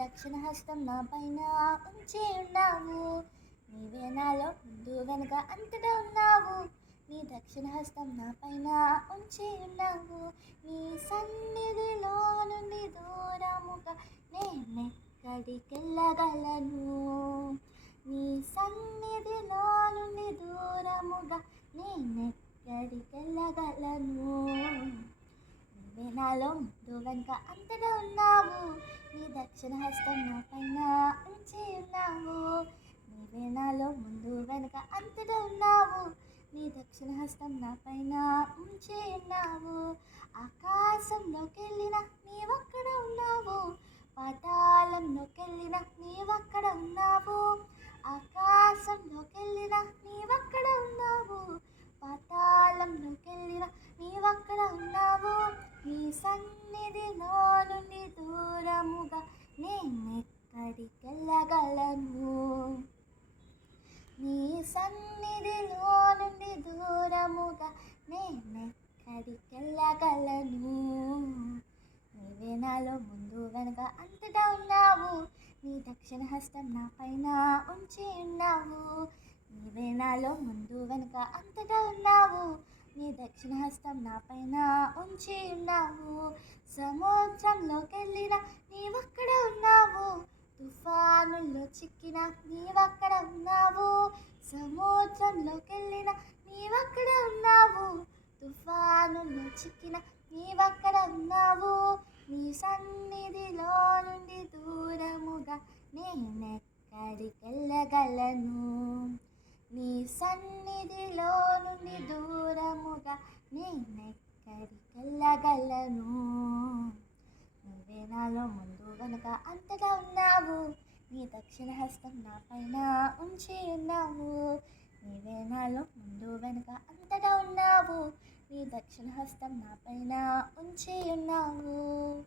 దక్షిణ హస్తం నా పైన ఉంచి ఉన్నావు. నీవే నాలో ముందు వెనక అంతటా ఉన్నావు. నీ దక్షిణ హస్తం నా పైన ఉంచి ఉన్నావు. నీ సన్నిధిలో నుండి దూరముగా నేనెక్కడికెళ్ళగలను. నీ సన్నిధిలో నుండి దూరముగా నేనెక్కడికెళ్ళగలను. నువ్వే నాలో ముందు వెనక అంతటా ఉన్నావు. నీ దక్షిణ హస్తం నా పైన ఉంచి ఉన్నావు. నీవే నాలో ముందు వెనక అంతటా ఉన్నావు. నీ దక్షిణ హస్తం నా పైన ఉంచి ఉన్నావు. ఆకాశంలోకెళ్ళిన నీవక్కడ ఉన్నావు. పాతాళంలోకెళ్ళిన నీవక్కడ ఉన్నావు. ఆకాశంలోకెళ్ళిన నీవక్కడ ఉన్నావు. పాతాళంలోకెళ్ళిన నీవక్కడ ఉన్నావు. నీ సన్నిధిలో నుండి దూరముగా నేనెక్కడికెళ్ళగలను. నీ సన్నిధిలో నుండి దూరముగా నేనెక్కడికెళ్ళగలను. నీవే నాలో ముందు వెనక అంతటా ఉన్నావు. నీ దక్షిణ హస్తం నా పైన ఉంచి ఉన్నావు. నీవే నాలో ముందు వెనక అంతటా ఉన్నావు. నీ దక్షిణ హస్తం నా పైన ఉంచి ఉన్నావు. సముద్రంలోకెళ్ళిన నీవక్కడ ఉన్నావు. తుఫానుల్లో చిక్కిన నీవక్కడ ఉన్నావు. సముద్రంలోకెళ్ళిన నీవక్కడ ఉన్నావు. తుఫానుల్లో చిక్కిన నీవక్కడ ఉన్నావు. నీ సన్నిధిలో నుండి దూరముగా నేనెక్కడికెళ్ళగలను. నీ సన్నిధిలో నుండి దూరముగా నేనెక్కడికెళ్ళగలను. నువ్వే నాలో ముందు వెనక అంతటా ఉన్నావు. నీ దక్షిణ హస్తం నా పైన ఉంచి ఉన్నావు. నీవే నాలో ముందు వెనక అంతటా ఉన్నావు. నీ దక్షిణ హస్తం నా పైన ఉంచి ఉన్నావు.